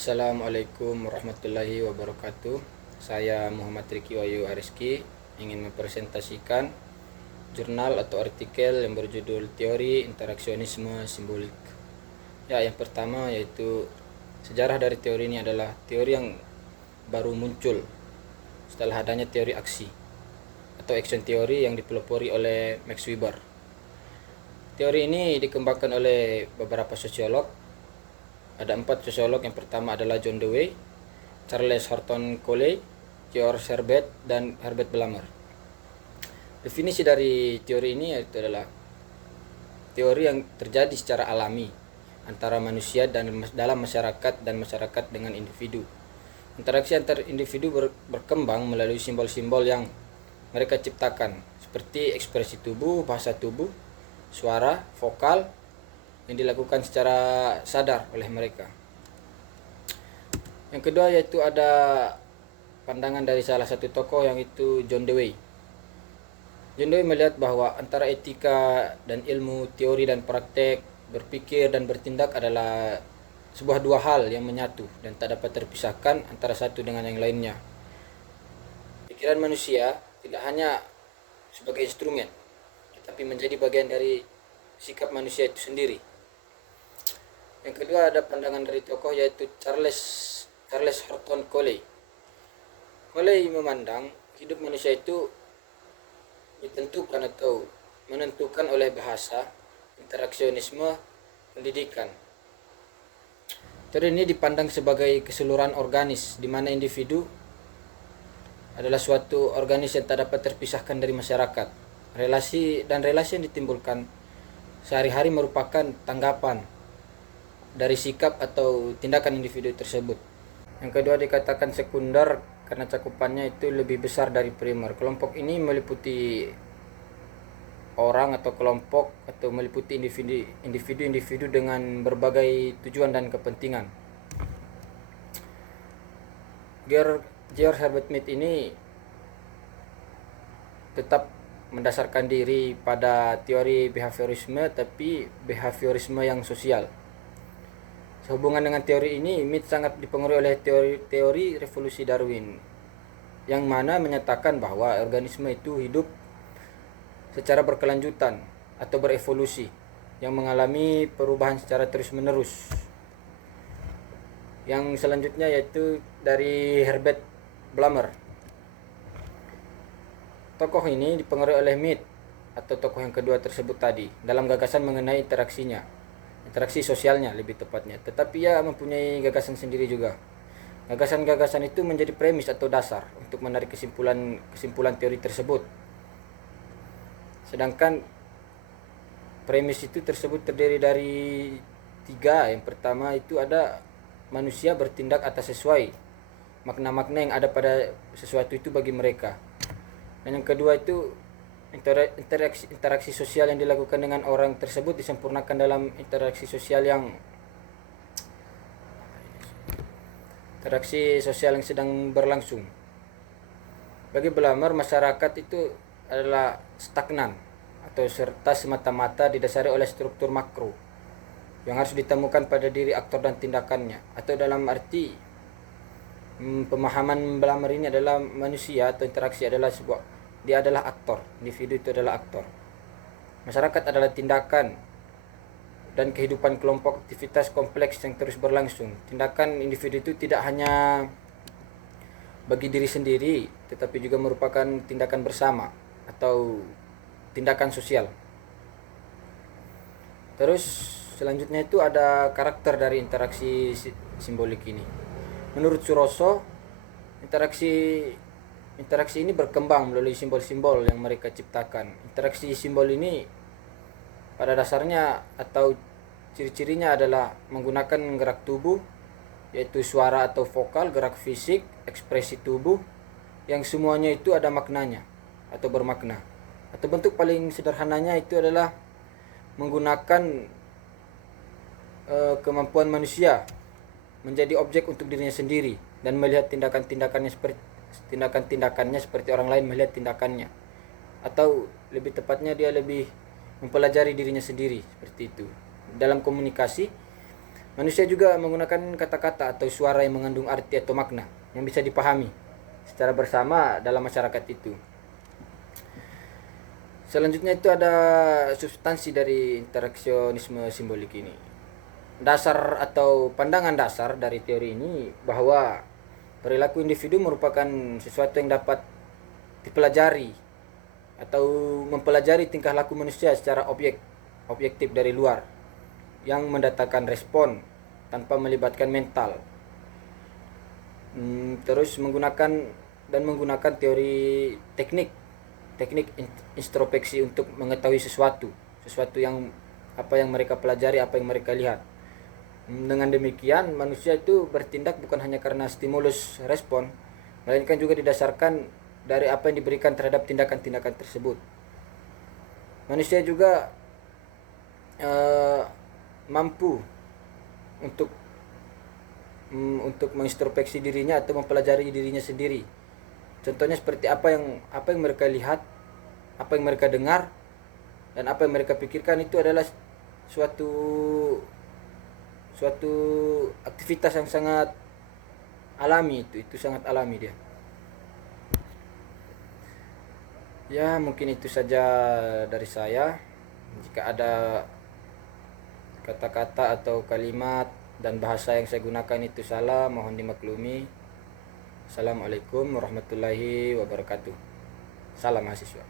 Assalamualaikum warahmatullahi wabarakatuh. Saya Muhammad Riki Wahyu Ariski ingin mempresentasikan jurnal atau artikel yang berjudul Teori Interaksionisme Simbolik. Yang pertama yaitu sejarah dari teori ini adalah teori yang baru muncul setelah adanya teori aksi atau action theory yang dipelopori oleh Max Weber. Teori ini dikembangkan oleh beberapa sosiolog. Ada 4 sosiolog. Yang pertama adalah John Dewey, Charles Horton Coley, George Herbert, dan Herbert Blammer. Definisi dari teori ini yaitu adalah teori yang terjadi secara alami antara manusia dan dalam masyarakat dan masyarakat dengan individu. Interaksi antar individu berkembang melalui simbol-simbol yang mereka ciptakan, seperti ekspresi tubuh, bahasa tubuh, suara, vokal, yang dilakukan secara sadar oleh mereka. Yang kedua yaitu ada pandangan dari salah satu tokoh yang itu John Dewey. John Dewey melihat bahwa antara etika dan ilmu, teori dan praktek, berpikir dan bertindak adalah sebuah dua hal yang menyatu dan tak dapat terpisahkan antara satu dengan yang lainnya. Pikiran manusia tidak hanya sebagai instrumen, tetapi menjadi bagian dari sikap manusia itu sendiri. Yang kedua ada pandangan dari tokoh yaitu Charles Horton Coley. Coley memandang hidup manusia itu ditentukan atau menentukan oleh bahasa, interaksionisme, pendidikan. Teori ini dipandang sebagai keseluruhan organis, di mana individu adalah suatu organis yang tak dapat terpisahkan dari masyarakat. Relasi yang ditimbulkan sehari-hari merupakan tanggapan dari sikap atau tindakan individu tersebut. Yang kedua dikatakan sekunder karena cakupannya itu lebih besar dari primer. Kelompok ini meliputi orang atau kelompok atau meliputi individu dengan berbagai tujuan dan kepentingan. George Herbert Mead ini tetap mendasarkan diri pada teori behaviorisme, tapi behaviorisme yang sosial. Sehubungan dengan teori ini, Mead sangat dipengaruhi oleh teori revolusi Darwin, yang mana menyatakan bahwa organisme itu hidup secara berkelanjutan atau berevolusi, yang mengalami perubahan secara terus-menerus. Yang selanjutnya yaitu dari Herbert Blammer. Tokoh ini dipengaruhi oleh Mead atau tokoh yang kedua tersebut tadi dalam gagasan mengenai interaksi sosialnya lebih tepatnya, tetapi ia mempunyai gagasan sendiri juga. Gagasan-gagasan itu menjadi premis atau dasar untuk menarik kesimpulan teori tersebut. Sedangkan premis itu tersebut terdiri dari 3. Yang pertama itu ada manusia bertindak atas sesuai makna-makna yang ada pada sesuatu itu bagi mereka. Dan yang kedua itu interaksi sosial yang dilakukan dengan orang tersebut disempurnakan dalam interaksi sosial yang sedang berlangsung. Bagi Blammer, masyarakat itu adalah stagnan atau serta semata-mata didasari oleh struktur makro yang harus ditemukan pada diri aktor dan tindakannya, atau dalam arti pemahaman Blammer ini adalah manusia atau interaksi adalah dia adalah aktor, individu itu adalah aktor. Masyarakat adalah tindakan dan kehidupan kelompok, aktivitas kompleks yang terus berlangsung. Tindakan individu itu tidak hanya bagi diri sendiri, tetapi juga merupakan tindakan bersama atau tindakan sosial. Terus selanjutnya itu ada karakter dari interaksi simbolik ini. Menurut Suroso, interaksi ini berkembang melalui simbol-simbol yang mereka ciptakan. Interaksi simbol ini pada dasarnya atau ciri-cirinya adalah menggunakan gerak tubuh, yaitu suara atau vokal, gerak fisik, ekspresi tubuh, yang semuanya itu ada maknanya atau bermakna. Atau bentuk paling sederhananya itu adalah menggunakan kemampuan manusia menjadi objek untuk dirinya sendiri dan melihat tindakan-tindakannya seperti orang lain melihat tindakannya, atau lebih tepatnya dia lebih mempelajari dirinya sendiri seperti itu. Dalam komunikasi, Manusia juga menggunakan kata-kata atau suara yang mengandung arti atau makna yang bisa dipahami secara bersama dalam masyarakat itu. Selanjutnya itu ada substansi dari interaksionisme simbolik ini. Dasar atau pandangan dasar dari teori ini bahwa perilaku individu merupakan sesuatu yang dapat dipelajari atau mempelajari tingkah laku manusia secara objektif dari luar yang mendatangkan respon tanpa melibatkan mental. Terus menggunakan teori teknik introspeksi untuk mengetahui sesuatu yang apa yang mereka pelajari, apa yang mereka lihat. Dengan demikian manusia itu bertindak bukan hanya karena stimulus respon, melainkan juga didasarkan dari apa yang diberikan terhadap tindakan-tindakan tersebut. Manusia juga mampu untuk mengintrospeksi dirinya atau mempelajari dirinya sendiri. Contohnya seperti apa yang mereka lihat, apa yang mereka dengar, dan apa yang mereka pikirkan itu adalah suatu aktivitas yang sangat alami, itu sangat alami dia. Ya, mungkin itu saja dari saya. Jika ada kata-kata atau kalimat dan bahasa yang saya gunakan itu salah, mohon dimaklumi. Assalamualaikum warahmatullahi wabarakatuh. Salam mahasiswa.